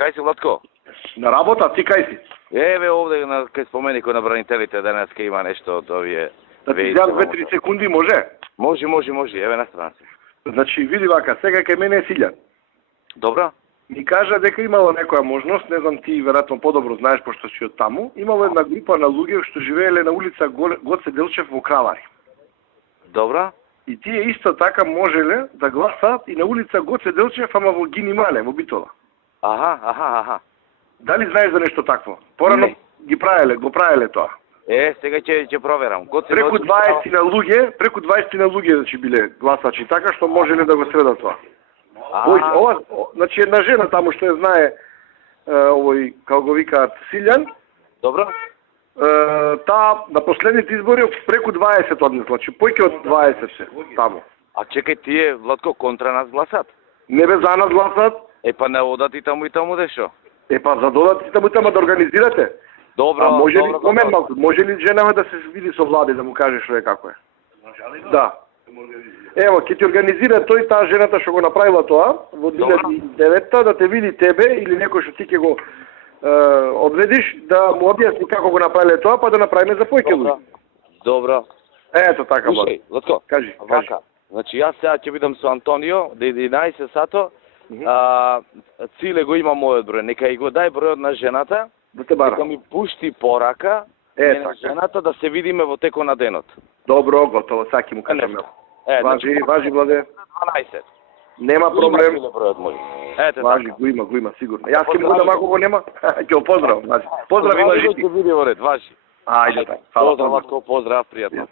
Кај си, Владко? На работа, ти кај си? Еве овде на кај споменико на бранителите денеска има нешто од овие. Да ти дам 2-3 секунди, може? Може. Еве настрана се. Значи, види вака, сега кај мене е Силјан. Добро? Ми кажа дека имало некоја можност, не знам ти веројатно подобро знаеш пошто си од таму, имало една група на луѓе што живееле на улица Гоце Делчев во Кравари. Добро? И тие исто така можеле да гласаат и на улица Гоце Делчев, ама во Гини Мале, во Битола. Аха. Дали знаеш за нешто такво? Порано го правеле тоа. Сега ќе проверам. Преку 20 на луѓе, значи биле гласачи така што можеле да го средат тоа. Ова, значи една жена таму што ја знае овој, како го викаат, Силјан. Добро? Таа на последните избори преку 20 однес, значи поќе од 20 се таму. А чекај, тие, Владко, контра нас гласат? Не бе, за нас гласат. Па не одат и таму дешо? Па за додат и таму да организирате. Добро, а може ли, добро. момент малку, може ли женава да се види со Влади да му каже што е како е? Да. Ево, ќе ти организира тој таа жената што го направила тоа во 2009 да те види тебе или некој што ти ќе го одведиш да му објасни како го направиле тоа, па да направиме за појќе луѓе. Добро. Ето така, Слушај, Владко, кажи. Значи јас сега ќе бидам со Антонио до 11 сато. Циле го има мојот број, нека и го дај бројот на жената. Да те бара. Нека ми пушти порака на жената да се видиме во текот на денот. Добро, готово, саки му кажам. Важи, Владе. 12. Нема проблем. Ете, важи, така. го има, сигурно. Јас ќе му дам ако го нема, ќе го поздравам. Поздрав, има жити. Важи. Ајде, така. Поздрав, Владко, поздрав, пријатно.